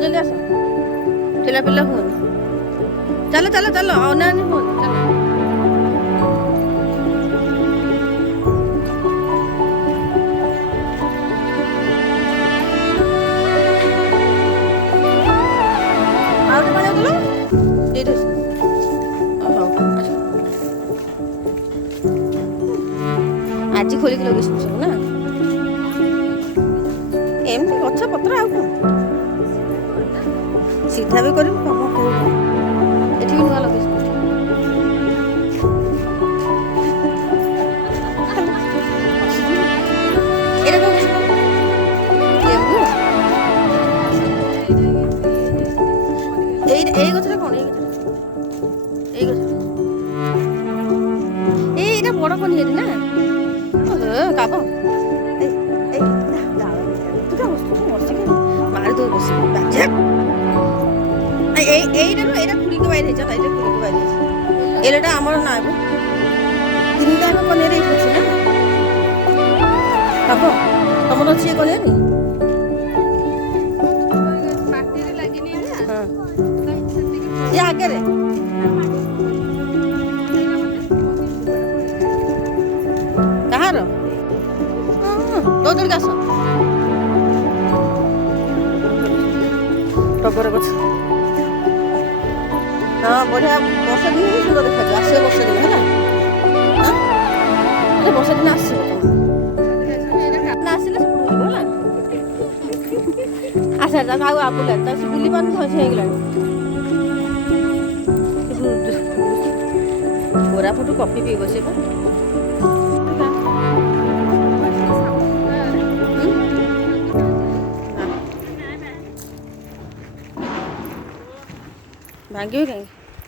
जल्दी आस ठेला पिला हुआ चलो चलो चलो अनानी हुआ चलो आज खोलिक लगे सब ना एमती गछ पत्र आ सीधा भी कर भी नुआ लगे এই গছটা কোন এই গছটা এইটা বড় কোন হেরি না কাব এই দুটা বস্তু মরছে কি মারি দো বসে বাজে এইটা না এটা খুলিকে বাইরে হয়েছে না এটা খুলিকে বাইরে হয়েছে এলাটা আমার না আবু তিনটা আমি কোন হেরি হচ্ছে না কাব তোমার হচ্ছে কোন হেরি आगे रे कहाँ रो दो दूर आस टगर गछ हाँ बढ़िया वर्षा दिन भी सुंदर देखा आस वर्षा दिन है ना वर्षा दिन आस आसा आपुला बुली पान धैर्य हो कोरापुट कॉफी पीब से भांगे कहीं